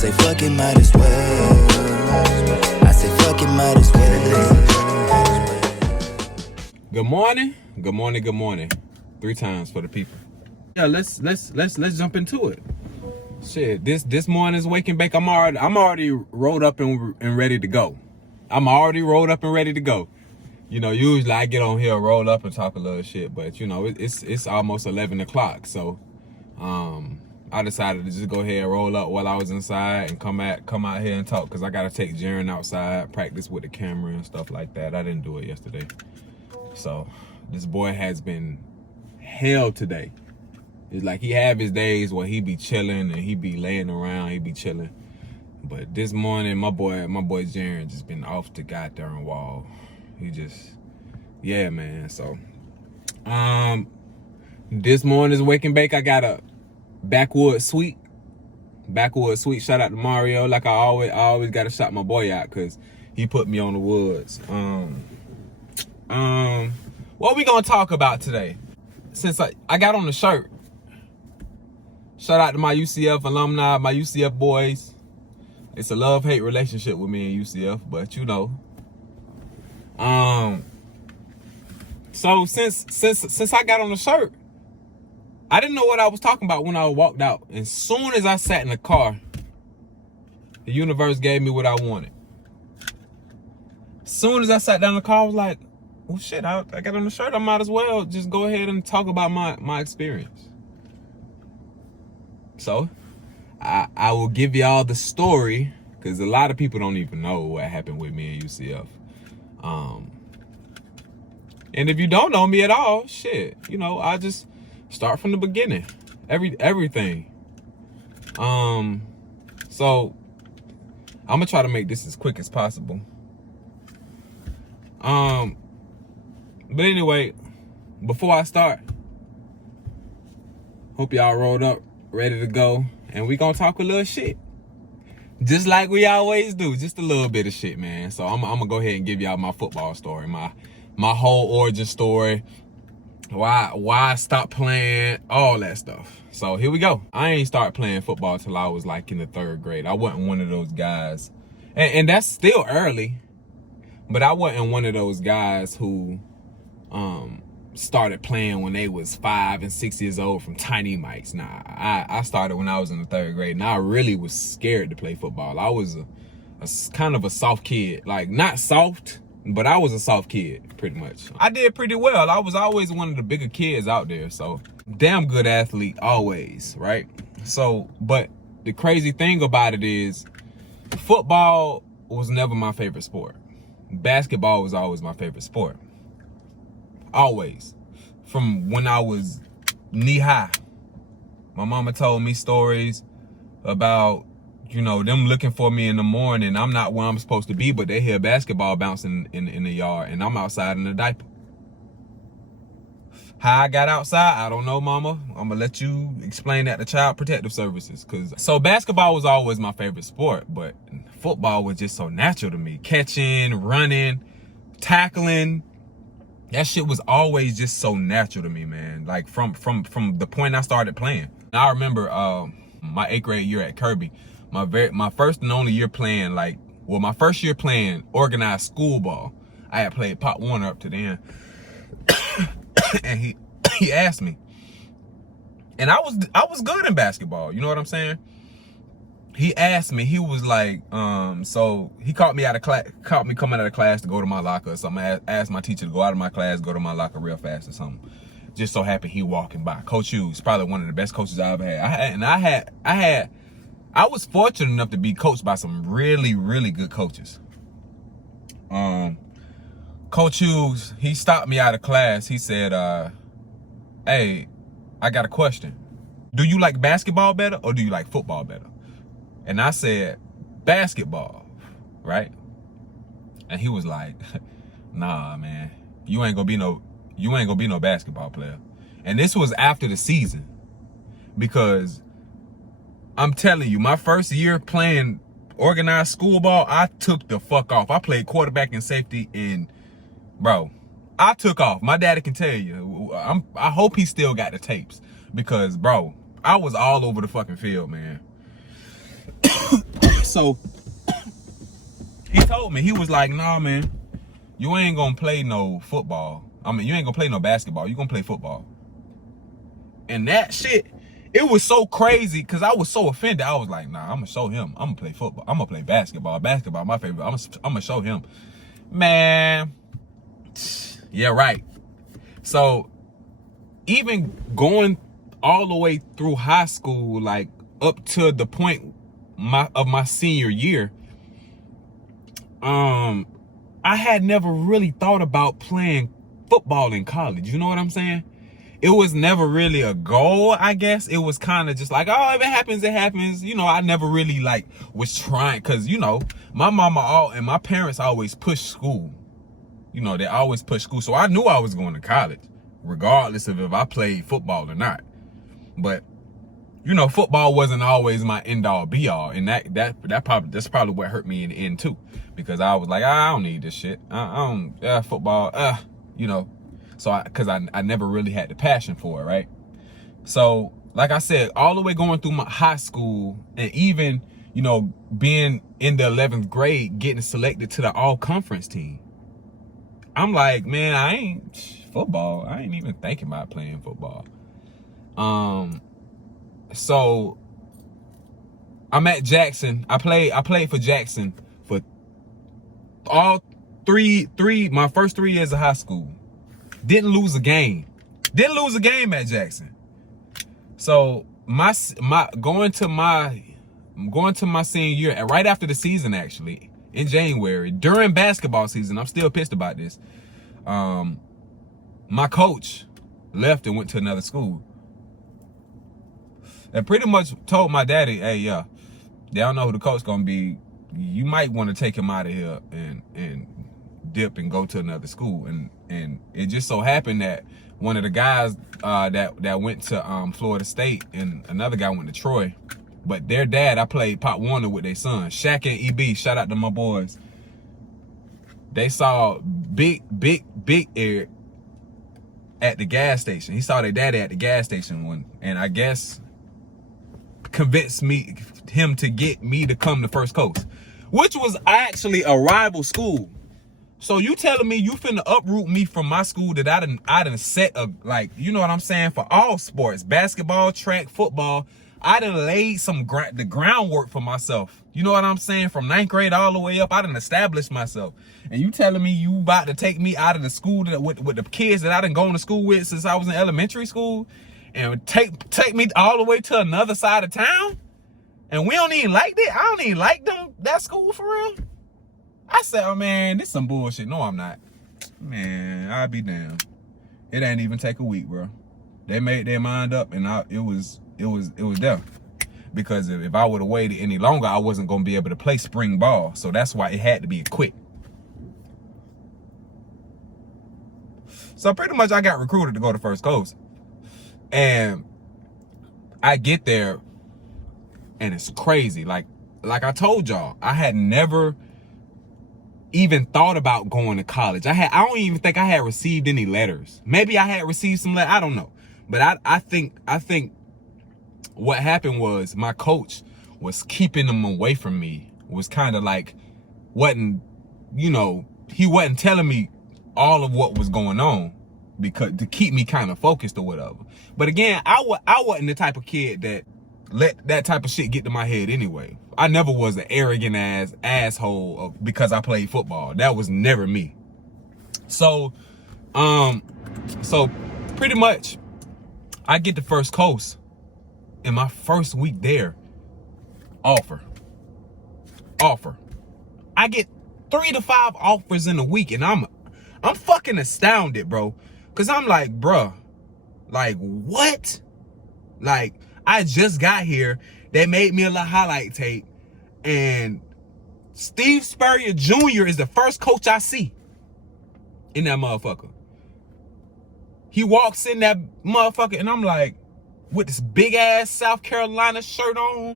say fuck it, might as well. I say fuck it, might as well. Good morning, good morning, good morning. 3 times for the people. Yeah, let's jump into it. Shit, this morning's waking back. I'm already rolled up and ready to go. I'm already rolled up and ready to go. You know, usually I get on here, roll up and talk a little shit, but you know, it's almost 11 o'clock, so I decided to just go ahead and roll up while I was inside and come out here and talk, because I gotta take Jaren outside, practice with the camera and stuff like that. I didn't do it yesterday. So this boy has been hell today. It's like he have his days where he be chilling and he be laying around, he be chilling. But this morning, my boy Jaren just been off the goddamn wall. He just, yeah, man. So, this morning's wake and bake, I got a backwood sweet. Shout out to Mario. Like I always gotta shout my boy out because he put me on the woods. What we gonna talk about today? Since I got on the shirt. Shout out to my UCF alumni, my UCF boys. It's a love-hate relationship with me and UCF, but you know. So since I got on the shirt, I didn't know what I was talking about when I walked out. And soon as I sat in the car, the universe gave me what I wanted. Soon as I sat down in the car, I was like, well, shit, I got on the shirt. I might as well just go ahead and talk about my experience. So I will give y'all the story, because a lot of people don't even know what happened with me at UCF. And if you don't know me at all, shit, you know, I just start from the beginning, everything. So I'm gonna try to make this as quick as possible. But anyway, before I start, hope y'all rolled up, ready to go, and we gonna talk a little shit. Just like we always do, just a little bit of shit, man. So I'm gonna go ahead and give y'all my football story, my whole origin story, why I stopped playing, all that stuff. So here we go. I ain't start playing football till I was like in the 3rd grade. I wasn't one of those guys, and that's still early, but I wasn't one of those guys who started playing when they was 5 and 6 years old from tiny mics. Nah, I started when I was in the 3rd grade, and I really was scared to play football. I was a kind of a soft kid, like not soft, but I was a soft kid pretty much. I did pretty well. I was always one of the bigger kids out there, so damn good athlete always, right? So, but the crazy thing about it is football was never my favorite sport. Basketball was always my favorite sport. Always. From when I was knee high. My mama told me stories about, you know, them looking for me in the morning. I'm not where I'm supposed to be, but they hear basketball bouncing in the yard, and I'm outside in a diaper. How I got outside, I don't know, mama. I'm gonna let you explain that to Child Protective Services. So basketball was always my favorite sport, but football was just so natural to me. Catching, running, tackling. That shit was always just so natural to me, man. Like from the point I started playing. I remember my 8th grade year at Kirby, my first and only year playing, my first year playing organized school ball. I had played Pop Warner up to then, and he asked me, and I was good in basketball. You know what I'm saying? He asked me, he was like, so he caught me coming out of class to go to my locker or something. I asked my teacher to go out of my class, go to my locker real fast or something. Just so happened he walking by. Coach Hughes, probably one of the best coaches I ever had. I was fortunate enough to be coached by some really, really good coaches. Coach Hughes, he stopped me out of class. He said, hey, I got a question. Do you like basketball better or do you like football better? And I said, basketball, right? And he was like, nah, man, you ain't gonna be no basketball player. And this was after the season, because I'm telling you, my first year playing organized school ball, I took the fuck off. I played quarterback and safety, and bro, I took off. My daddy can tell you. I hope he still got the tapes, because bro, I was all over the fucking field, man. So he told me, he was like, nah, man, you ain't gonna play no football. I mean, you ain't gonna play no basketball. You gonna play football. And that shit, it was so crazy because I was so offended. I was like, nah, I'm gonna show him. I'm gonna play football. I'm gonna play basketball. Basketball, my favorite. I'm gonna show him. Man, yeah, right. So even going all the way through high school, like up to the point of my senior year, I had never really thought about playing football in college. You know what I'm saying? It was never really a goal, I guess. It was kind of just like, oh, if it happens, it happens. You know, I never really like was trying, because, you know, my mama and my parents always pushed school. You know, they always pushed school. So I knew I was going to college, regardless of if I played football or not. But, you know, football wasn't always my end all be all. And that's probably what hurt me in the end too. Because I was like, I don't need this shit. I don't, football, you know. So because I never really had the passion for it, right? So, like I said, all the way going through my high school, and even, you know, being in the 11th grade, getting selected to the all-conference team. I'm like, man, I ain't even thinking about playing football. So I'm at Jackson. I played for Jackson for all my first 3 years of high school. Didn't lose a game at Jackson. So going to my senior year, and right after the season, actually in January, during basketball season, I'm still pissed about this. My coach left and went to another school, and pretty much told my daddy, hey, yeah, they don't know who the coach gonna be. You might want to take him out of here and dip and go to another school. And it just so happened that one of the guys that went to Florida State, and another guy went to Troy. But their dad, I played Pop Warner with their son, Shaq and EB. Shout out to my boys. They saw Big Eric at the gas station. He saw their daddy at the gas station and I guess convinced him to get me to come to First Coast, which was actually a rival school. So you telling me you finna uproot me from my school that I done set a, like, you know what I'm saying, for all sports, basketball, track, football. I done laid the groundwork for myself. You know what I'm saying? From 9th grade all the way up, I done established myself. And you telling me you about to take me out of the school with the kids that I done gone to school with since I was in elementary school, and take me all the way to another side of town? And we don't even like that? I don't even like that school for real? I said, oh man, this some bullshit. No, I'm not. Man, I'll be damned. It ain't even take a week, bro. They made their mind up, and it was them. Because if I would have waited any longer, I wasn't gonna be able to play spring ball. So that's why it had to be quick. So pretty much I got recruited to go to First Coast. And I get there, and it's crazy. Like I told y'all, I had never even thought about going to college. I don't even think I had received any letters. Maybe I had received some letters, I don't know. But I think what happened was my coach was keeping them away from me. Was kind of like, he wasn't telling me all of what was going on, because to keep me kind of focused or whatever. But again, I wasn't the type of kid that let that type of shit get to my head anyway. I never was an arrogant asshole because I played football. That was never me. So pretty much I get to First Coast, in my first week there, offer. I get 3 to 5 offers in a week, and I'm fucking astounded, bro. Cause I'm like, bruh, like what? Like, I just got here. They made me a little highlight tape, and Steve Spurrier Jr. is the first coach I see in that motherfucker. He walks in that motherfucker, and I'm like, with this big ass South Carolina shirt on,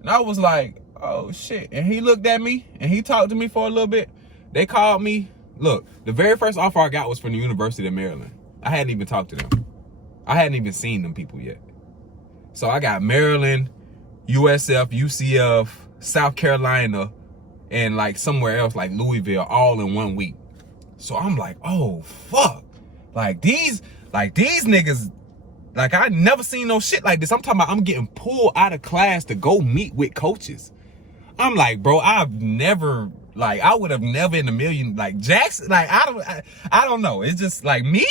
and I was like, oh shit. And he looked at me, and he talked to me for a little bit. They called me. Look, the very first offer I got was from the University of Maryland. I hadn't even talked to them. I hadn't even seen them people yet. So I got Maryland, USF, UCF, South Carolina, and like somewhere else like Louisville all in 1 week. So I'm like, oh fuck. Like these niggas, like I never seen no shit like this. I'm talking about I'm getting pulled out of class to go meet with coaches. I'm like, bro, I would have never in a million, like Jackson, like I don't know. It's just like me.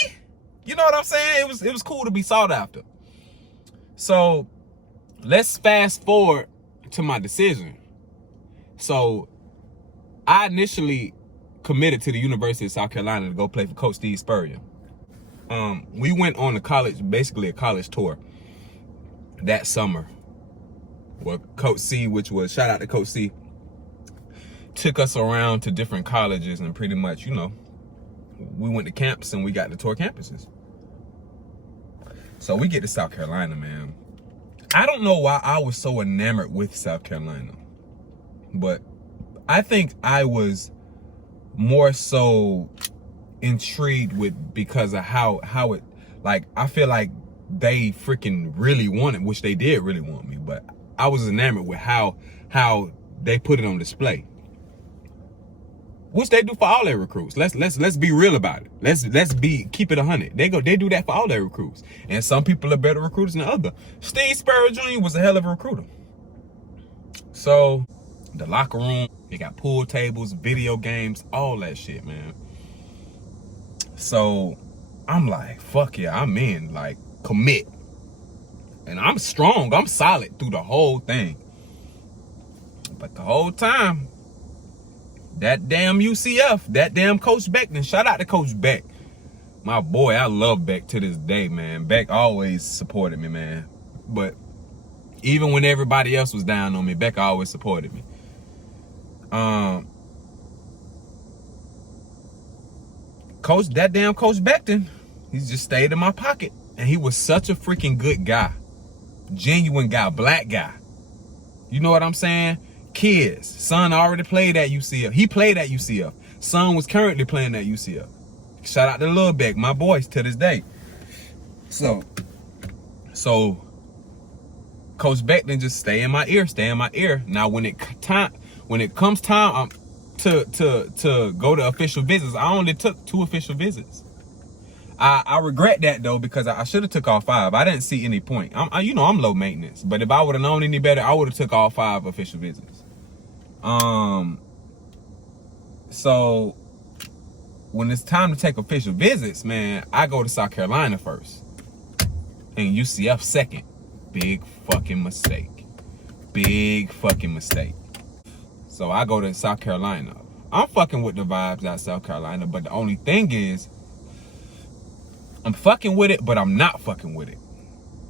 You know what I'm saying? It was cool to be sought after. So let's fast forward to my decision. So I initially committed to the University of South Carolina to go play for Coach Steve Spurrier. We went on basically a college tour that summer. Well, Coach C, which was, shout out to Coach C, took us around to different colleges and pretty much, we went to campus and we got to tour campuses. So we get to South Carolina, man. I don't know why I was so enamored with South Carolina, but I think I was more so intrigued with because of how it, like, I feel like they freaking really wanted, which they did really want me, but I was enamored with how they put it on display, which they do for all their recruits. Let's be real about it. Let's keep it 100. They do that for all their recruits, and some people are better recruiters than others. Steve Spurrier Jr. was a hell of a recruiter. So the locker room, they got pool tables, video games, all that shit, man. So I'm like, fuck yeah, I'm in, like, commit. And I'm strong, I'm solid through the whole thing. But the whole time, that damn UCF, that damn Coach Beck, and shout out to Coach Beck. My boy, I love Beck to this day, man. Beck always supported me, man. But even when everybody else was down on me, Beck always supported me. That damn Coach Beckton, he just stayed in my pocket. And he was such a freaking good guy. Genuine guy, black guy. You know what I'm saying? Kids. Son already played at UCF. He played at UCF. Son was currently playing at UCF. Shout out to Lil Beck, my boys to this day. So Coach Beck then just stay in my ear. Now when it comes time to go to official visits, I only took 2 official visits. I regret that though, because I should have took all 5. I didn't see any point. I'm low maintenance, but if I would have known any better, I would have took all 5 official visits. So when it's time to take official visits, man, I go to South Carolina first and UCF second. Big fucking mistake. So I go to South Carolina. I'm fucking with the vibes out South Carolina, but the only thing is, I'm fucking with it, but I'm not fucking with it.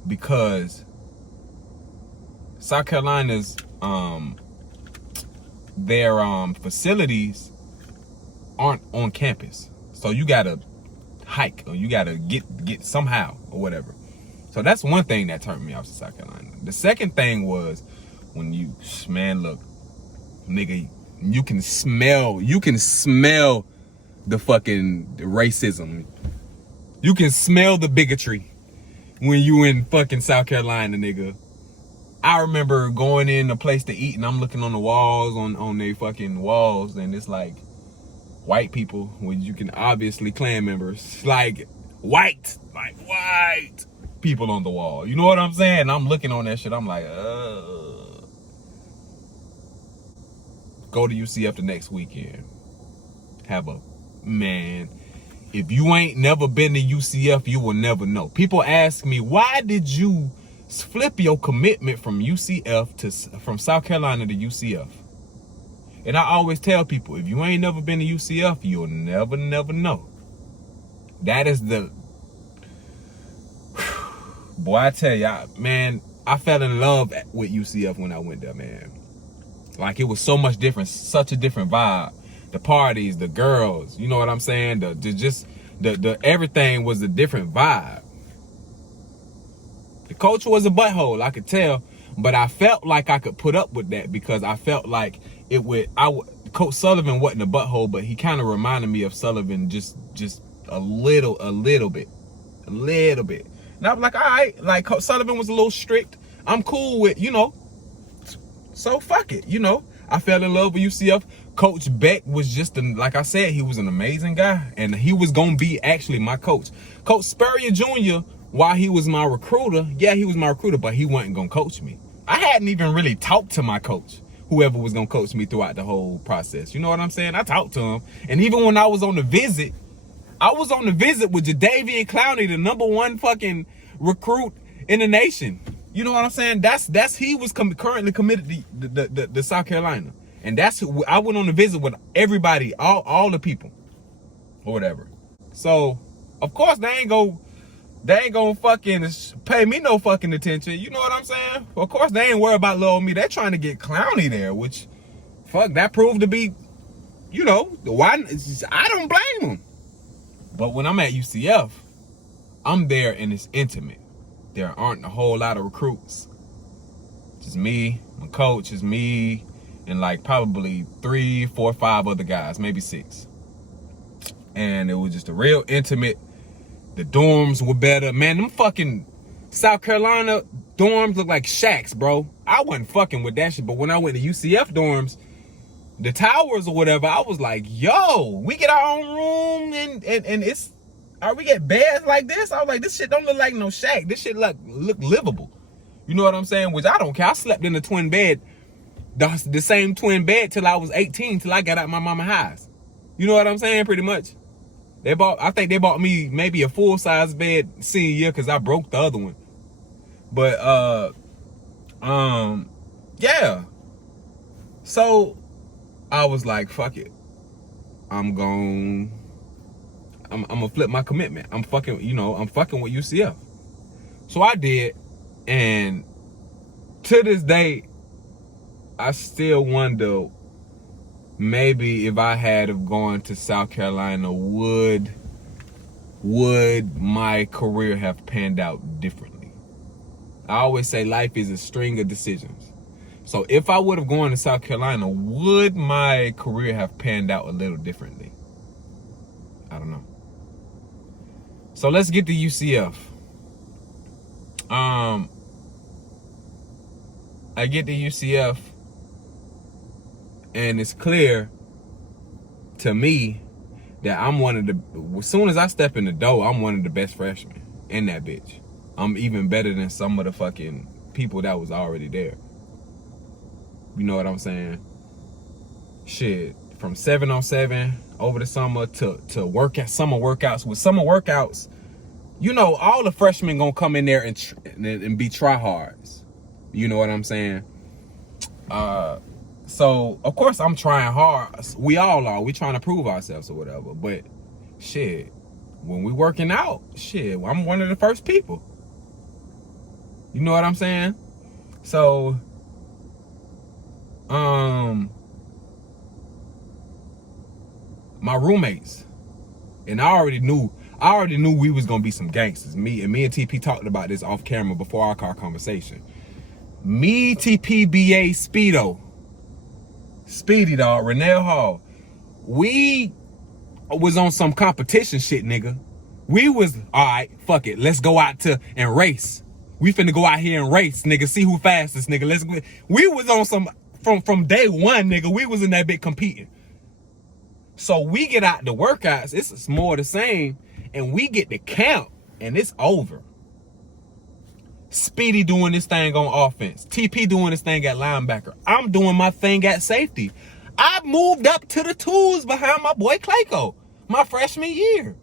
Because South Carolina's, their facilities aren't on campus. So you gotta hike, or you gotta get somehow, or whatever. So that's one thing that turned me off to South Carolina. The second thing was when man, look, nigga, you can smell the fucking racism. You can smell the bigotry when you in fucking South Carolina, nigga. I remember going in a place to eat and I'm looking on the walls, on their fucking walls, and it's like white people, which you can obviously Klan members, like white people on the wall. You know what I'm saying? I'm looking on that shit. I'm like, go to UCF the next weekend. Man, if you ain't never been to UCF, you will never know. People ask me, why did you flip your commitment from from South Carolina to UCF? And I always tell people, if you ain't never been to UCF, you'll never know. That is the... Boy, I tell y'all, man, I fell in love with UCF when I went there, man. Like, it was so much different, such a different vibe. The parties, the girls, you know what I'm saying? The everything was a different vibe. The coach was a butthole, I could tell, but I felt like I could put up with that because I felt like Coach Sullivan wasn't a butthole, but he kind of reminded me of Sullivan just a little bit. And I was like, all right, like Coach Sullivan was a little strict. I'm cool with, So fuck it, you know. I fell in love with UCF. Coach Beck was just, like I said, he was an amazing guy. And he was going to be actually my coach. Coach Spurrier Jr., while he was my recruiter, yeah, he was my recruiter, but he wasn't going to coach me. I hadn't even really talked to my coach, whoever was going to coach me throughout the whole process. You know what I'm saying? I talked to him. And even when I was on the visit, with Jadeveon Clowney, the #1 fucking recruit in the nation. You know what I'm saying? That's he was currently committed to the South Carolina, and that's who I went on a visit with. Everybody, all the people, or whatever. So of course they ain't gonna fucking pay me no fucking attention. You know what I'm saying? Of course they ain't worried about little me. They're trying to get Clowney there, which fuck that proved to be, you know, why I don't blame him. But when I'm at UCF, I'm there and it's intimate. There aren't a whole lot of recruits. Just me, my coach, is me, and like probably 3, 4, 5 other guys, maybe 6. And it was just a real intimate. The dorms were better. Man, them fucking South Carolina dorms look like shacks, bro. I wasn't fucking with that shit. But when I went to UCF dorms, the towers or whatever, I was like, yo, we get our own room and it's, we get beds like this? I was like, this shit don't look like no shack. This shit look livable. You know what I'm saying? Which I don't care. I slept in a twin bed, the same twin bed till I was 18, till I got out my mama's house. You know what I'm saying? Pretty much. I think they bought me maybe a full-size bed senior year because I broke the other one. But yeah. So I was like, fuck it. I'm gonna flip my commitment. I'm fucking with UCF. So I did, and to this day, I still wonder maybe if I had have gone to South Carolina, would my career have panned out differently? I always say life is a string of decisions. So if I would have gone to South Carolina, would my career have panned out a little differently? I don't know. So let's get to UCF. I get to UCF, and it's clear to me that I'm as soon as I step in the door, I'm one of the best freshmen in that bitch. I'm even better than some of the fucking people that was already there. You know what I'm saying? Shit, from 7-on-7 over the summer to summer workouts. With summer workouts, you know, all the freshmen gonna come in there and be tryhards. You know what I'm saying? So of course I'm trying hard. We all are. We trying to prove ourselves or whatever. But shit, when we working out, shit, I'm one of the first people. You know what I'm saying? So my roommates, and I already knew we was gonna be some gangsters. Me and TP talked about this off camera before our car conversation. Me, TP, BA, Speedy dog, Renell Hall. We was on some competition shit, nigga. We was, all right, fuck it, let's go out and race. We finna go out here and race, nigga, see who fastest, nigga. Let's go. We was on some, from day one, nigga, we was in that bit competing. So we get out the workouts, it's more the same, and we get to camp, and it's over. Speedy doing this thing on offense. TP doing this thing at linebacker. I'm doing my thing at safety. I moved up to the tools behind my boy Clayco my freshman year.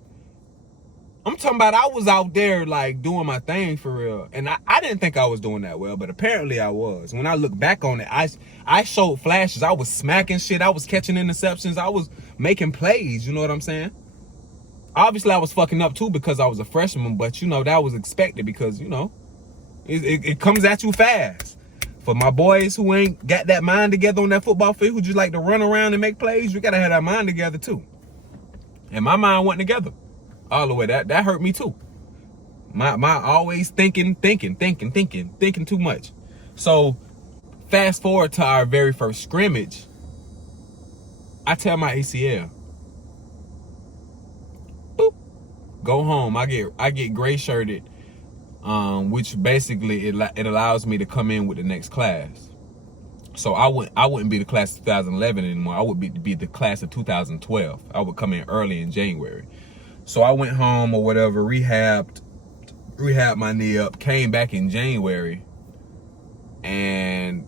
I'm talking about I was out there like doing my thing for real. And I didn't think I was doing that well, but apparently I was. When I look back on it, I showed flashes. I was smacking shit. I was catching interceptions. I was making plays. You know what I'm saying? Obviously I was fucking up too because I was a freshman, but you know, that was expected because, you know, it comes at you fast. For my boys who ain't got that mind together on that football field, who just like to run around and make plays, you gotta have that mind together too. And my mind wasn't together all the way. That hurt me too. My always thinking too much. So fast forward to our very first scrimmage, I tear my ACL. Boop. Go home. I get gray shirted. Which basically it allows me to come in with the next class. So I wouldn't be the class of 2011 anymore. I would be the class of 2012. I would come in early in January. So I went home or whatever, rehabbed my knee up, came back in January, and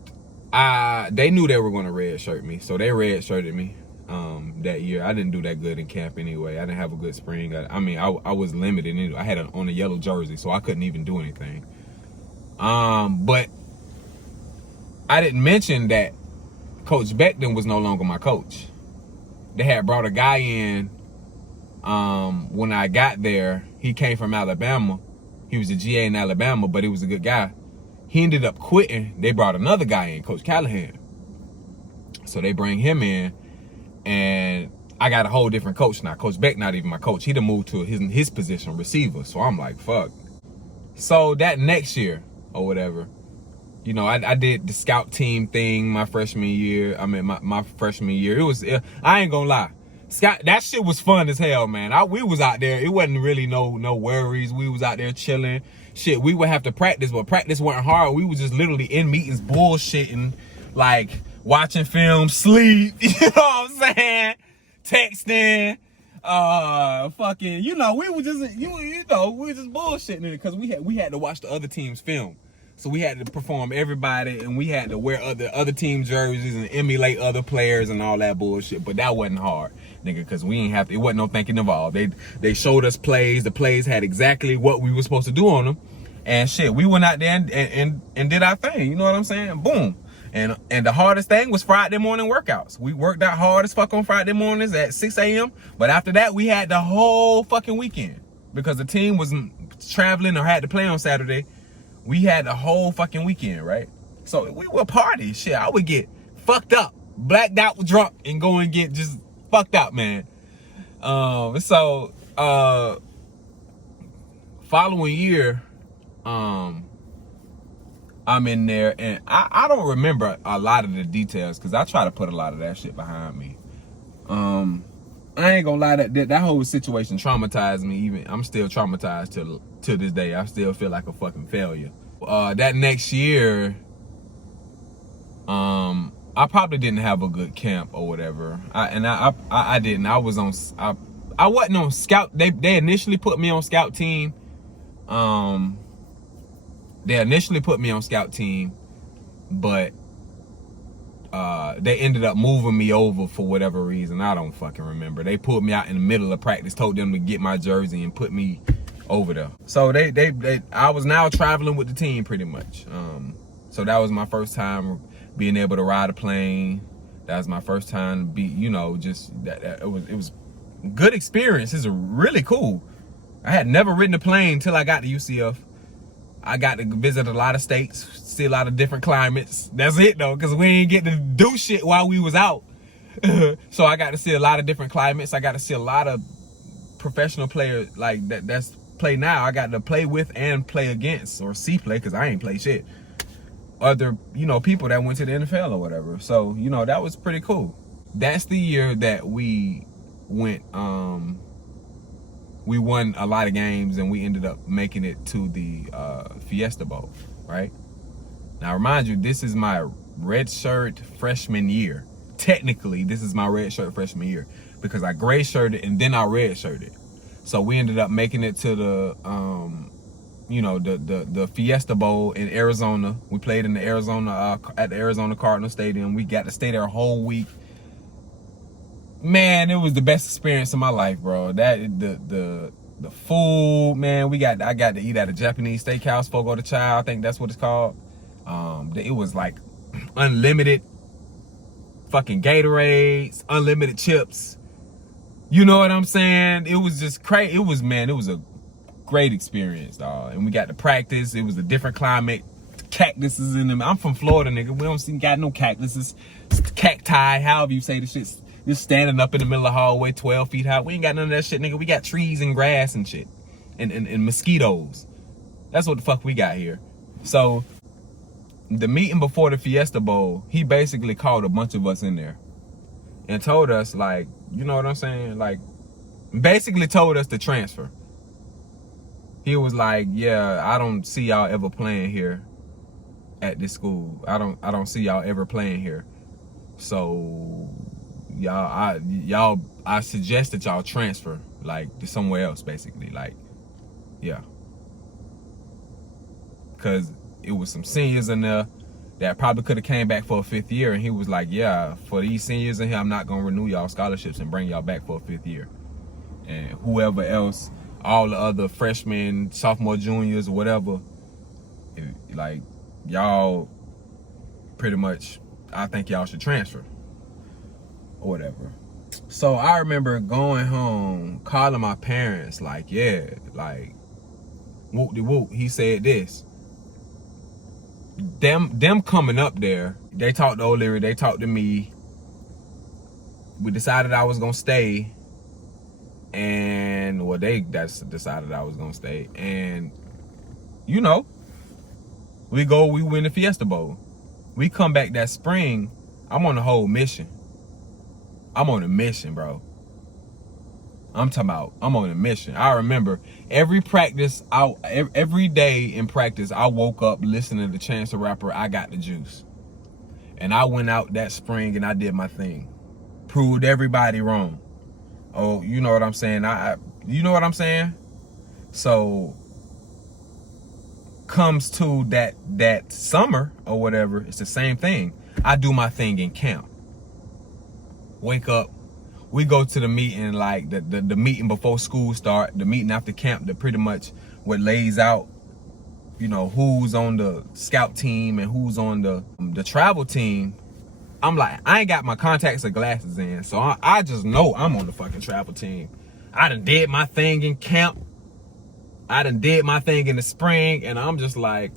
they knew they were going to redshirt me. So they redshirted me that year. I didn't do that good in camp anyway. I didn't have a good spring. I was limited. I had on a yellow jersey, so I couldn't even do anything. But I didn't mention that Coach Beck then was no longer my coach. They had brought a guy in when I got there. He came from Alabama. He was a GA in Alabama, but he was a good guy. He ended up quitting. They brought another guy in, Coach Callahan. So they bring him in, and I got a whole different coach now. Coach Beck not even my coach. He done moved to his position, receiver. So I'm like, fuck. So that next year or whatever, you know, I did the scout team thing my freshman year. My freshman year. I ain't gonna lie. That shit was fun as hell, man. We was out there. It wasn't really no worries. We was out there chilling. Shit, we would have to practice, but practice wasn't hard. We was just literally in meetings bullshitting, like watching film, sleep, you know what I'm saying? Texting, fucking, you know, we were just, we were just bullshitting it because we had to watch the other team's film. So we had to perform everybody, and we had to wear other team jerseys and emulate other players and all that bullshit. But that wasn't hard, nigga, because we ain't have to. It wasn't no thinking involved. They showed us plays. The plays had exactly what we were supposed to do on them, and shit. We went out there and did our thing. You know what I'm saying? Boom. And the hardest thing was Friday morning workouts. We worked out hard as fuck on Friday mornings at 6 a.m. But after that, we had the whole fucking weekend because the team was traveling or had to play on Saturday. We had the whole fucking weekend, right? So we were party. Shit, I would get fucked up, blacked out, drunk, and go and get just fucked up, man. Following year, I'm in there, and I don't remember a lot of the details because I try to put a lot of that shit behind me. I ain't gonna lie, that whole situation traumatized me. Even I'm still traumatized to this day. I still feel like a fucking failure. That next year, I probably didn't have a good camp or whatever. I didn't. I wasn't on scout. They initially put me on scout team. But they ended up moving me over for whatever reason. I don't fucking remember. They pulled me out in the middle of practice, told them to get my jersey and put me over there. So I was now traveling with the team pretty much. So that was my first time being able to ride a plane. That was my first time to be, you know, just it was good experience. It's really cool. I had never ridden a plane until I got to UCF. I got to visit a lot of states, see a lot of different climates. That's it though, because we ain't get to do shit while we was out. So I got to see a lot of different climates. I got to see a lot of professional players like that's play now. I got to play with and play against, or see play, because I ain't play shit. Other, you know, people that went to the NFL or whatever. So, you know, that was pretty cool. That's the year that we went, we won a lot of games, and we ended up making it to the Fiesta Bowl, right? Now, remind you, this is my redshirt freshman year. Technically, this is my redshirt freshman year because I gray shirted and then I redshirted. So we ended up making it to the, you know, the Fiesta Bowl in Arizona. We played in the Arizona at the Arizona Cardinal Stadium. We got to stay there a whole week. Man, it was the best experience of my life, bro. The food, man. I got to eat at a Japanese steakhouse, Fogo de Chao, I think that's what it's called. It was like unlimited fucking Gatorades, unlimited chips. You know what I'm saying? It was just crazy. It was a great experience, dog. And we got to practice. It was a different climate. Cactuses in them. I'm from Florida, nigga. We don't got no cactuses. Cacti, however you say the shit. Just standing up in the middle of the hallway, 12 feet high. We ain't got none of that shit, nigga. We got trees and grass and shit. And mosquitoes. That's what the fuck we got here. So, the meeting before the Fiesta Bowl, he basically called a bunch of us in there. And told us, like, you know what I'm saying? Like, basically told us to transfer. He was like, yeah, I don't see y'all ever playing here. at this school. I don't see y'all ever playing here. So I suggest that y'all transfer, like, to somewhere else, basically. Like, yeah. Cause it was some seniors in there that probably could have came back for a 5th year, and he was like, yeah, for these seniors in here, I'm not gonna renew y'all scholarships and bring y'all back for a 5th year. And whoever else, all the other freshmen, sophomore, juniors, or whatever, like, y'all pretty much, I think y'all should transfer or whatever. So I remember going home, calling my parents, like, yeah, like, whoop-de-whoop, he said this. Them coming up there, they talked to O'Leary, they talked to me. We decided I was gonna stay, and well, they decided I was gonna stay, and you know, we win the Fiesta Bowl. We come back that spring. I'm on a whole mission. I'm on a mission, bro. I'm talking about, I'm on a mission. I remember every practice, every day in practice, I woke up listening to Chance the Rapper, I Got the Juice. And I went out that spring and I did my thing. Proved everybody wrong. Oh, you know what I'm saying? You know what I'm saying? So, comes to that summer or whatever, it's the same thing. I do my thing in camp. Wake up. We go to the meeting, like the meeting before school start, the meeting after camp, that pretty much what lays out, you know, who's on the scout team and who's on the travel team. I'm like, I ain't got my contacts or glasses in, so I just know I'm on the fucking travel team. I done did my thing in camp. I done did my thing in the spring, and I'm just like,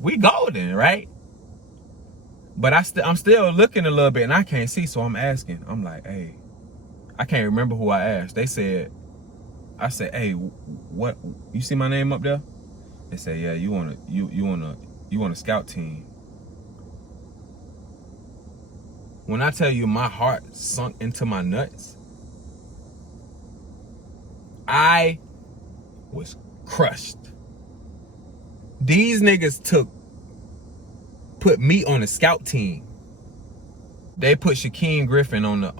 we golden, right? But I'm still looking a little bit, and I can't see, so I'm asking. I'm like, hey, I can't remember who I asked. I said, hey, what? You see my name up there? They said, yeah, you want a scout team. When I tell you my heart sunk into my nuts, I was crushed. These niggas put me on the scout team. They put Shaquem Griffin on the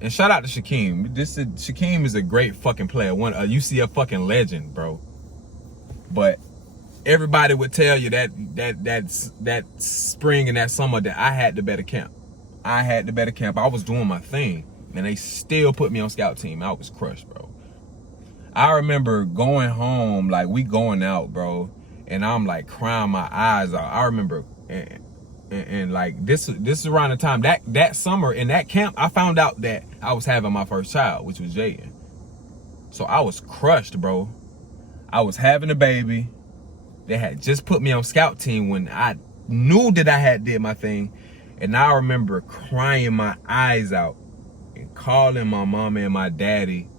and shout out to Shaquem. Shaquem is a great fucking player, a UCF fucking legend, bro. But everybody would tell you that spring and that summer that I had the better camp. I was doing my thing, and they still put me on scout team. I was crushed, bro. I remember going home, like, we going out, bro, and I'm like crying my eyes out. I remember, and like this is around the time that summer in that camp, I found out that I was having my first child, which was Jaden. So I was crushed, bro. I was having a baby. They had just put me on scout team when I knew that I had did my thing, and I remember crying my eyes out and calling my mama and my daddy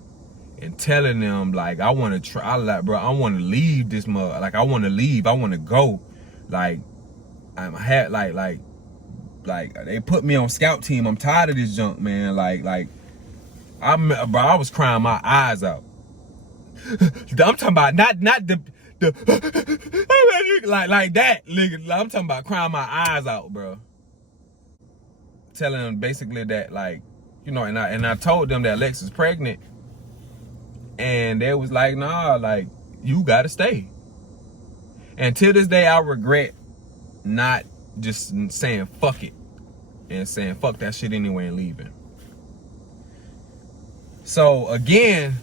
and telling them, like, I want to try, like, bro, I want to leave this mother. Like, I want to leave. I want to go. Like, I had, like, they put me on scout team. I'm tired of this junk, man. Like, I was crying my eyes out. I'm talking about not the like that, nigga. I'm talking about crying my eyes out, bro. Telling them basically that, like, you know, and I told them that Lex is pregnant. And they was like, nah, like, you gotta stay. And to this day, I regret not just saying fuck it and saying fuck that shit anyway and leaving. So again,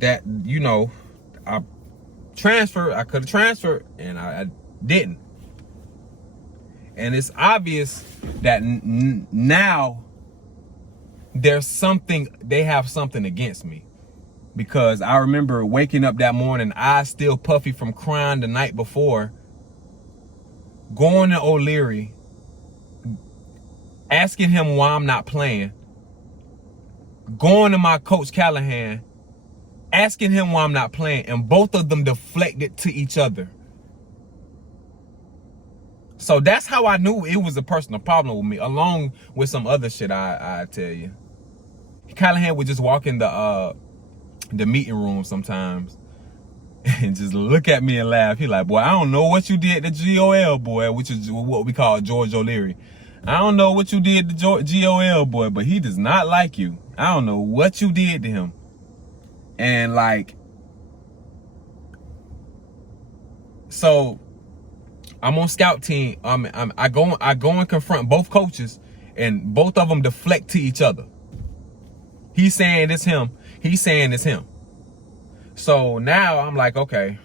that, you know, I could have transferred, and I didn't. And it's obvious that now they have something against me, because I remember waking up that morning, eyes still puffy from crying the night before, going to O'Leary, asking him why I'm not playing, going to my coach Callahan, asking him why I'm not playing, and both of them deflected to each other. So that's how I knew it was a personal problem with me, along with some other shit I tell you. Callahan would just walk in the meeting room sometimes and just look at me and laugh. He like, boy, I don't know what you did to GOL, boy, which is what we call George O'Leary. I don't know what you did to GOL, boy, but he does not like you. I don't know what you did to him. And like, so I'm on scout team. I go and confront both coaches, and both of them deflect to each other. He's saying it's him. He's saying it's him. So now I'm like, okay,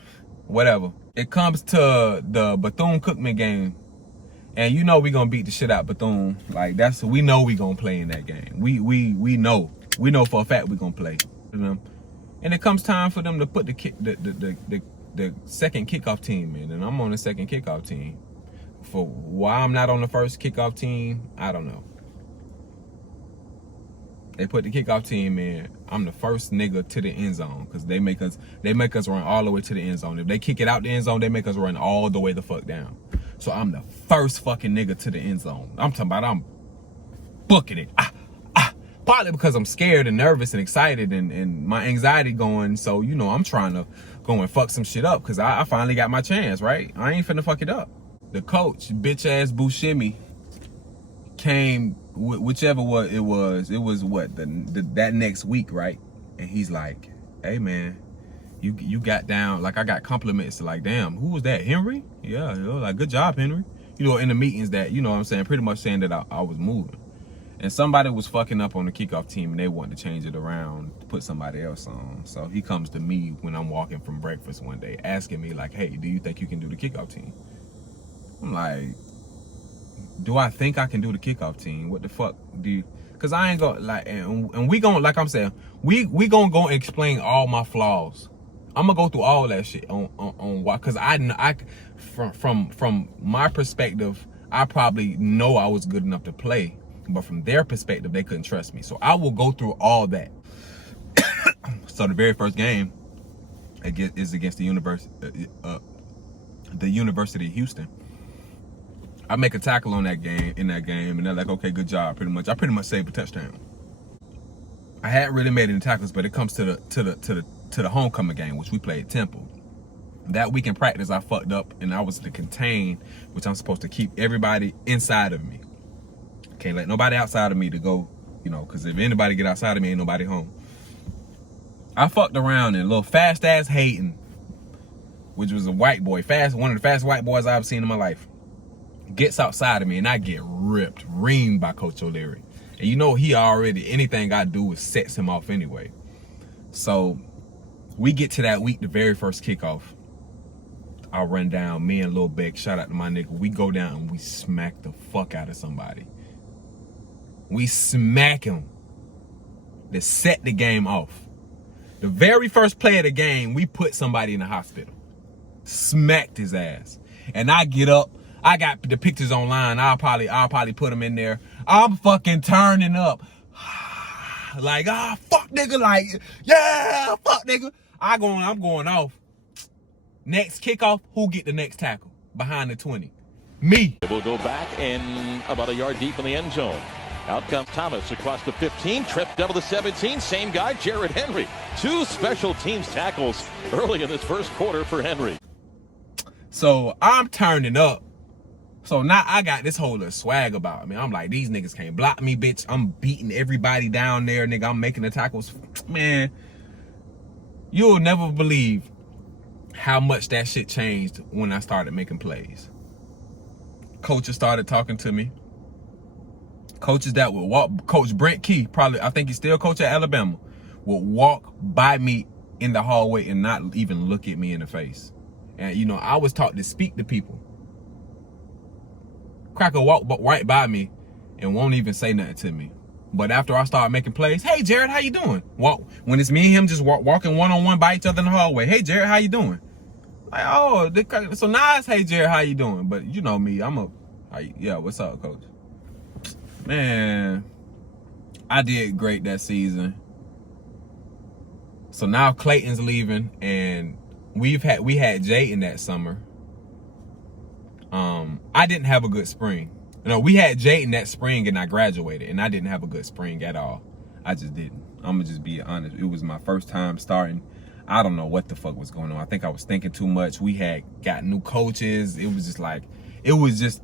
whatever. It comes to the Bethune-Cookman game, and you know we gonna beat the shit out Bethune. Like we know we gonna play in that game. We know for a fact we gonna play. And it comes time for them to put the second kickoff team in, and I'm on the second kickoff team. For why I'm not on the first kickoff team, I don't know. They put the kickoff team in. I'm the first nigga to the end zone because they make us run all the way to the end zone. If they kick it out the end zone, they make us run all the way the fuck down. So I'm the first fucking nigga to the end zone. I'm talking about I'm booking it. Partly because I'm scared and nervous and excited and my anxiety going. So, you know, I'm trying to go and fuck some shit up because I finally got my chance, right? I ain't finna fuck it up. The coach, bitch ass Buscemi, came whichever it was what that next week, right? And he's like, hey man, you got down. Like I got compliments like, damn, who was that? Henry? Yeah, like good job, Henry. You know, in the meetings that, you know what I'm saying, pretty much saying that I was moving. And somebody was fucking up on the kickoff team and they wanted to change it around to put somebody else on. So he comes to me when I'm walking from breakfast one day asking me like, hey, do you think you can do the kickoff team? I'm like, do I think I can do the kickoff team? What the fuck do you? Because I ain't gonna like, and we gonna, like I'm saying, we gonna go and explain all my flaws. I'm gonna go through all that shit on why, because I from my perspective, I probably know I was good enough to play, but from their perspective, they couldn't trust me. So I will go through all that. So the very first game is against the University of Houston. I make a tackle on that game, and they're like, okay, good job, pretty much. I pretty much saved a touchdown. I hadn't really made any tackles, but it comes to the homecoming game, which we played Temple. That week in practice, I fucked up, and I was to contain, which I'm supposed to keep everybody inside of me. Can't let nobody outside of me to go, you know, because if anybody get outside of me, ain't nobody home. I fucked around, and a little fast ass Hayden, which was a white boy, one of the fastest white boys I've seen in my life, gets outside of me, and I get reamed by Coach O'Leary. And you know he already, anything I do is sets him off anyway. So we get to that week, the very first kickoff. I run down, me and Lil Beck, shout out to my nigga, we go down and we smack the fuck out of somebody. We smack him to set the game off. The very first play of the game, we put somebody in the hospital. Smacked his ass. And I get up, I got the pictures online. I'll probably put them in there. I'm fucking turning up. Like, fuck nigga, like, yeah, fuck nigga. I'm going off. Next kickoff, who get the next tackle? Behind the 20. Me. It will go back and about a yard deep in the end zone. Out comes Thomas across the 15, tripped double the 17, same guy, Jared Henry. 2 special teams tackles early in this first quarter for Henry. So I'm turning up. So now I got this whole little swag about me. I'm like, these niggas can't block me, bitch. I'm beating everybody down there, nigga. I'm making the tackles. Man, you'll never believe how much that shit changed when I started making plays. Coaches started talking to me. Coaches that would walk, Coach Brent Key, probably, I think he's still coach at Alabama, would walk by me in the hallway and not even look at me in the face. And, you know, I was taught to speak to people. Cracker walk right by me and won't even say nothing to me. But after I start making plays, hey Jared, how you doing? When it's me and him just walking one-on-one by each other in the hallway. Hey Jared, how you doing? Like, oh, so now it's hey Jared, how you doing? But you know me, yeah, what's up, coach? Man, I did great that season. So now Clayton's leaving, and we had Jayden that summer. I didn't have a good spring. You know, we had Jayden that spring and I graduated, and I didn't have a good spring at all. I just didn't. I'm gonna just be honest. It was my first time starting. I don't know what the fuck was going on. I think I was thinking too much. We had got new coaches. It was just like, it was just,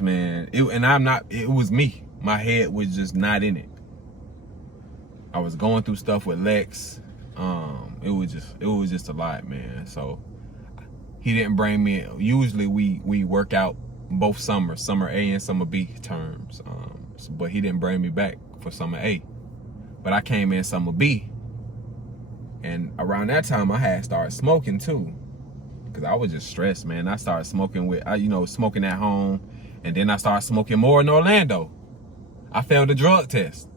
man. It was me. My head was just not in it. I was going through stuff with Lex. It was just a lot, man. So he didn't bring me. Usually we work out both summer A and summer B terms. But he didn't bring me back for summer A. But I came in summer B. And around that time, I had started smoking too, because I was just stressed, man. I started smoking smoking at home, and then I started smoking more in Orlando. I failed the drug test,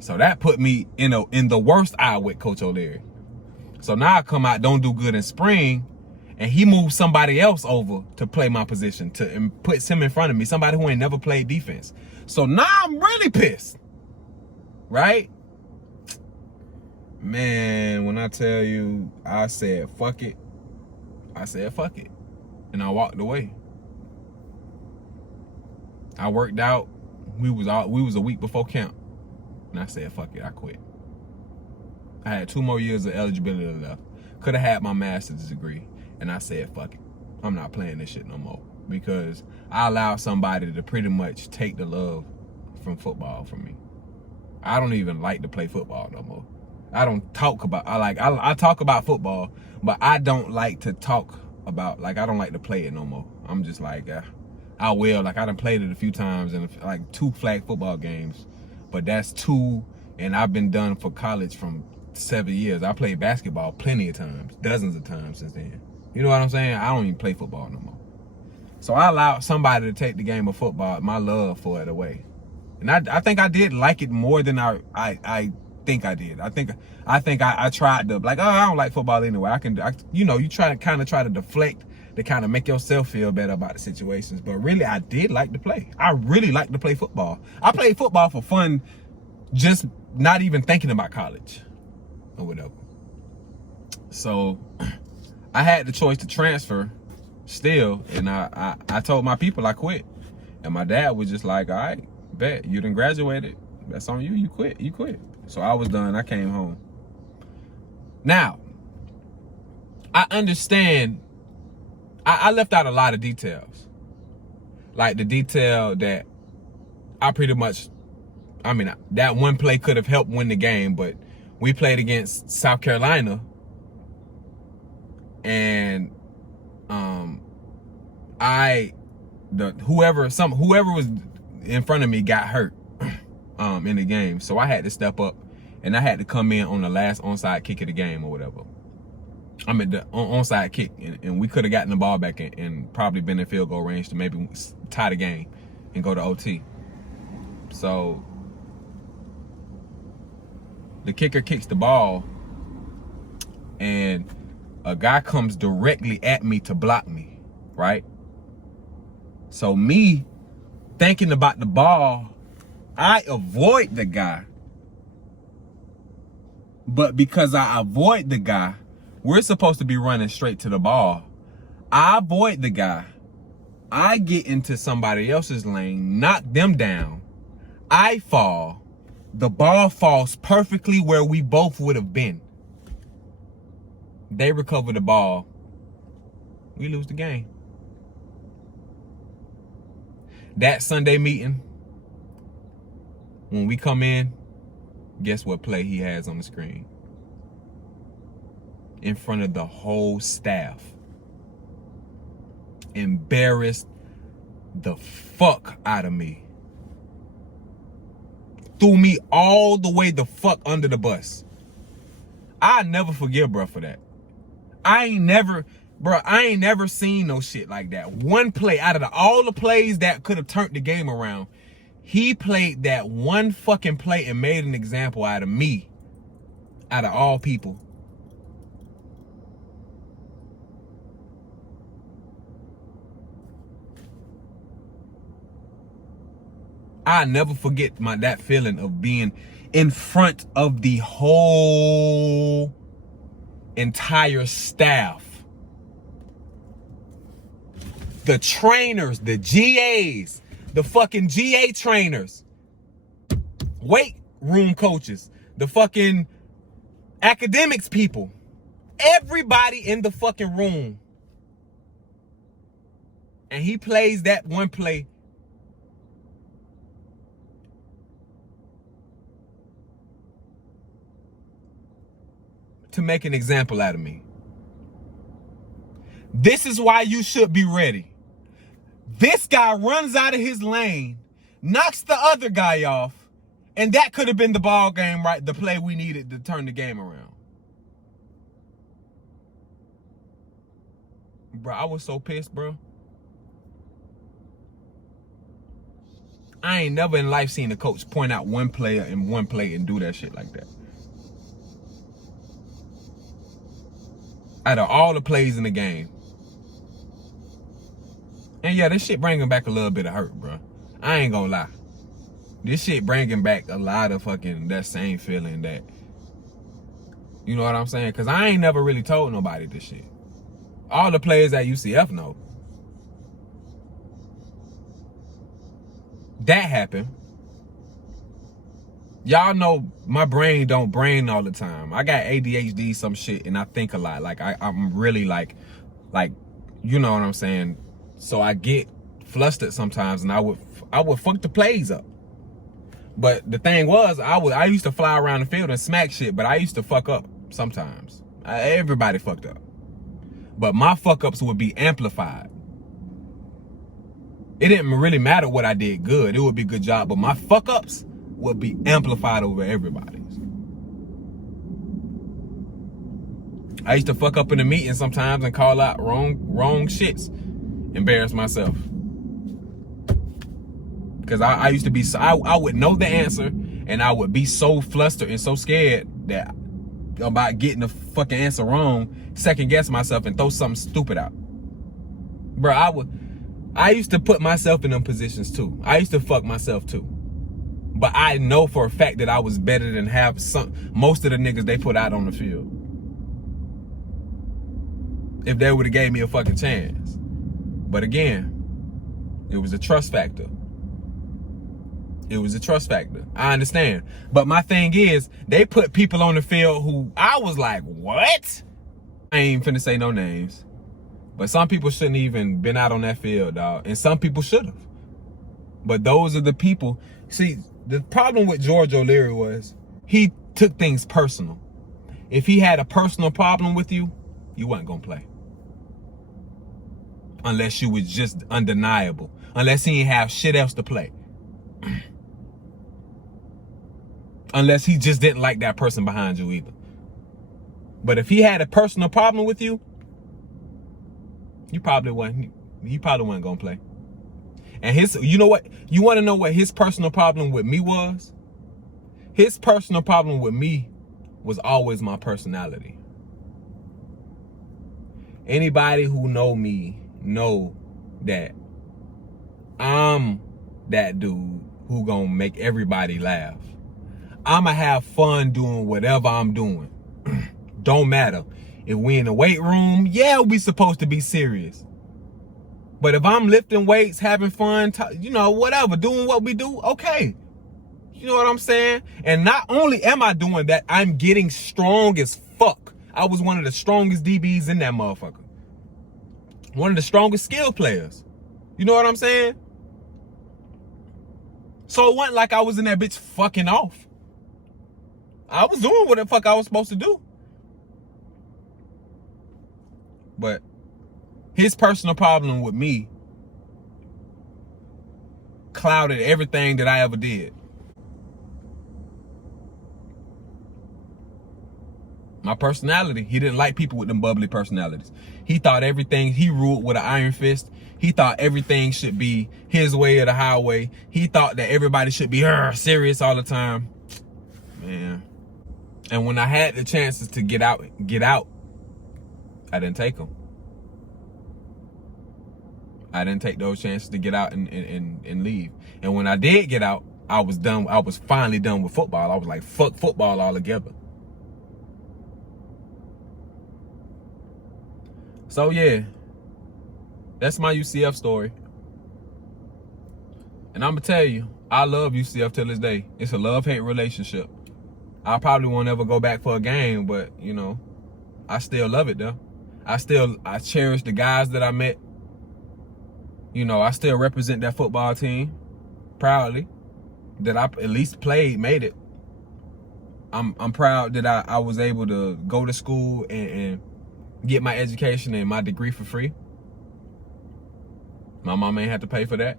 so that put me in the worst eye with Coach O'Leary. So now I come out, don't do good in spring, and he moves somebody else over to play my position, and puts him in front of me, somebody who ain't never played defense. So now I'm really pissed, right? Man, when I tell you, I said, fuck it. And I walked away. I worked out. We was a week before camp. And I said, fuck it, I quit. I had 2 more years of eligibility left. Could have had my master's degree. And I said, fuck it. I'm not playing this shit no more. Because I allowed somebody to pretty much take the love from football from me. I don't even like to play football no more. I don't talk about, I talk about football, but I don't like to talk about, I don't like to play it no more. I'm just like, I will. I done played it a few times in 2 flag football games, but that's 2, and I've been done for college from 7 years. I played basketball plenty of times, dozens of times since then. You know what I'm saying? I don't even play football no more. So I allowed somebody to take the game of football, my love for it, away. And I think I did like it more than I think I did. I think I tried to, I don't like football anyway. You try to deflect to kind of make yourself feel better about the situations. But really, I did like to play. I really like to play football. I played football for fun, just not even thinking about college or whatever. So I had the choice to transfer still, and I told my people I quit. And my dad was just like, all right, bet, you done graduated. That's on you. You quit. So I was done. I came home. Now, I understand. I left out a lot of details. Like the detail that I pretty much, that one play could have helped win the game, but we played against South Carolina, and whoever was in front of me got hurt in the game. So I had to step up, and I had to come in on the last onside kick of the game or whatever. I'm at the onside kick, and we could have gotten the ball back and probably been in field goal range to maybe tie the game and go to OT. So the kicker kicks the ball, and a guy comes directly at me to block me, right? So me thinking about the ball, I avoid the guy. But because I avoid the guy, we're supposed to be running straight to the ball. I avoid the guy. I get into somebody else's lane, knock them down. I fall. The ball falls perfectly where we both would have been. They recover the ball. We lose the game. That Sunday meeting, when we come in, guess what play he has on the screen? In front of the whole staff. Embarrassed the fuck out of me. Threw me all the way the fuck under the bus. I never forgive bruh for that. I ain't never seen no shit like that. One play out of all the plays that could have turned the game around, he played that one fucking play and made an example out of me, out of all people. I never forget that feeling of being in front of the whole entire staff. The trainers, the GAs, the fucking GA trainers, weight room coaches, the fucking academics people, everybody in the fucking room. And he plays that one play. To make an example out of me. This is why you should be ready. This guy runs out of his lane, knocks the other guy off, and that could have been the ball game, right? The play we needed to turn the game around. Bro, I was so pissed, bro. I ain't never in life seen a coach point out one player in one play and do that shit like that. Out of all the plays in the game. And yeah, this shit bringing back a little bit of hurt, bro. I ain't gonna lie. This shit bringing back a lot of fucking that same feeling that, you know what I'm saying? Because I ain't never really told nobody this shit. All the players at UCF know. That happened. Y'all know my brain don't brain all the time. I got ADHD, some shit, and I think a lot. Like I'm really like, you know what I'm saying? So I get flustered sometimes, and I would fuck the plays up. But the thing was, I used to fly around the field and smack shit, but I used to fuck up sometimes. Everybody fucked up. But my fuck ups would be amplified. It didn't really matter what I did good. It would be a good job, but my fuck ups would be amplified over everybody's. I used to fuck up in the meeting sometimes and call out wrong shits. Embarrass myself. Because I used to be, I would know the answer, and I would be so flustered and so scared that about getting the fucking answer wrong, second guess myself and throw something stupid out. Bro, I used to put myself in them positions too. I used to fuck myself too. But I know for a fact that I was better than most of the niggas they put out on the field. If they would have gave me a fucking chance. But again, it was a trust factor. It was a trust factor. I understand. But my thing is, they put people on the field who I was like, what? I ain't finna say no names. But some people shouldn't even been out on that field, dog. And some people should have. But those are the people. See, the problem with George O'Leary was he took things personal. If he had a personal problem with you, you wasn't gonna play. Unless you was just undeniable. Unless he didn't have shit else to play. Unless he just didn't like that person behind you either. But if he had a personal problem with you, you probably wasn't gonna play. And you know what? You want to know what his personal problem with me was? His personal problem with me was always my personality. Anybody who know me know that I'm that dude who gonna make everybody laugh. I'ma have fun doing whatever I'm doing. Don't matter. If we in the weight room, yeah, we supposed to be serious. But if I'm lifting weights, having fun, you know, whatever, doing what we do, okay. You know what I'm saying? And not only am I doing that, I'm getting strong as fuck. I was one of the strongest DBs in that motherfucker. One of the strongest skill players. You know what I'm saying? So it wasn't like I was in that bitch fucking off. I was doing what the fuck I was supposed to do. But his personal problem with me clouded everything that I ever did. My personality. He didn't like people with them bubbly personalities. He thought everything, he ruled with an iron fist. He thought everything should be his way or the highway. He thought that everybody should be serious all the time. Man. And when I had the chances to get out, I didn't take them. I didn't take those chances to get out and leave. And when I did get out, I was done. I was finally done with football. I was like, fuck football altogether. So yeah, that's my UCF story. And I'm gonna tell you, I love UCF till this day. It's a love-hate relationship. I probably won't ever go back for a game, but you know, I still love it though. I cherish the guys that I met. You know, I still represent that football team proudly. That I at least made it. I'm proud that I was able to go to school and get my education and my degree for free. My mom ain't had to pay for that.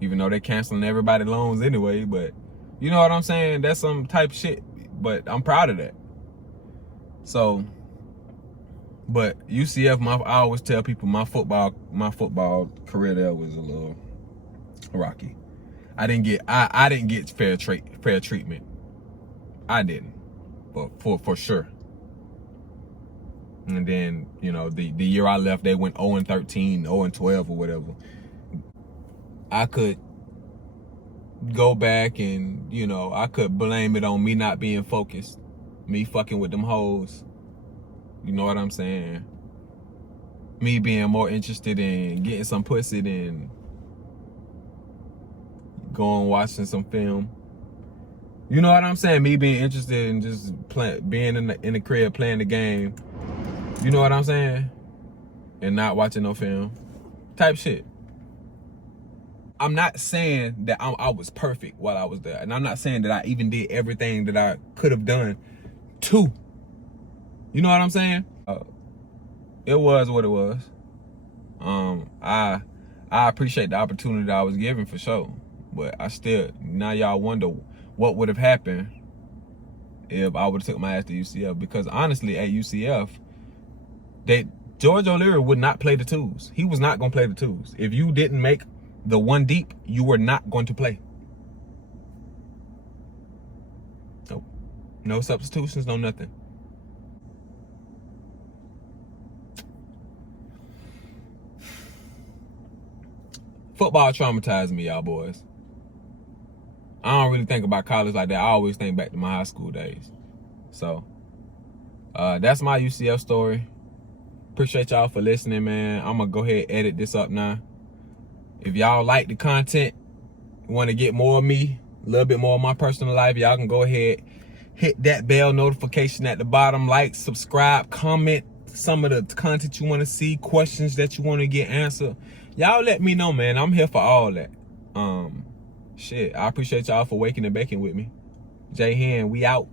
Even though they canceling everybody's loans anyway, but you know what I'm saying? That's some type of shit. But I'm proud of that. So, but UCF, I always tell people my football career there was a little rocky. I didn't get fair treatment. I didn't, but for sure. And then, you know, the year I left, they went 0-13, 0-12 or whatever. I could go back and, you know, I could blame it on me not being focused, me fucking with them hoes. You know what I'm saying? Me being more interested in getting some pussy than going watching some film. You know what I'm saying? Me being interested in just being in the crib playing the game. You know what I'm saying? And not watching no film. Type shit. I'm not saying that I was perfect while I was there. And I'm not saying that I even did everything that I could have done too. You know what I'm saying? It was what it was. I appreciate the opportunity that I was given for sure. But I still, now y'all wonder what would have happened if I would have took my ass to UCF. Because honestly, at UCF, George O'Leary would not play the twos. He was not going to play the twos. If you didn't make the one deep, you were not going to play. Nope. No substitutions, no nothing. Football traumatized me, y'all boys. I don't really think about college like that. I always think back to my high school days. So, that's my UCF story. Appreciate y'all for listening, man. I'm going to go ahead and edit this up now. If y'all like the content, want to get more of me, a little bit more of my personal life, y'all can go ahead, hit that bell notification at the bottom, like, subscribe, comment some of the content you want to see, questions that you want to get answered. Y'all let me know, man. I'm here for all that. Shit, I appreciate y'all for waking and baking with me. J Hen, we out.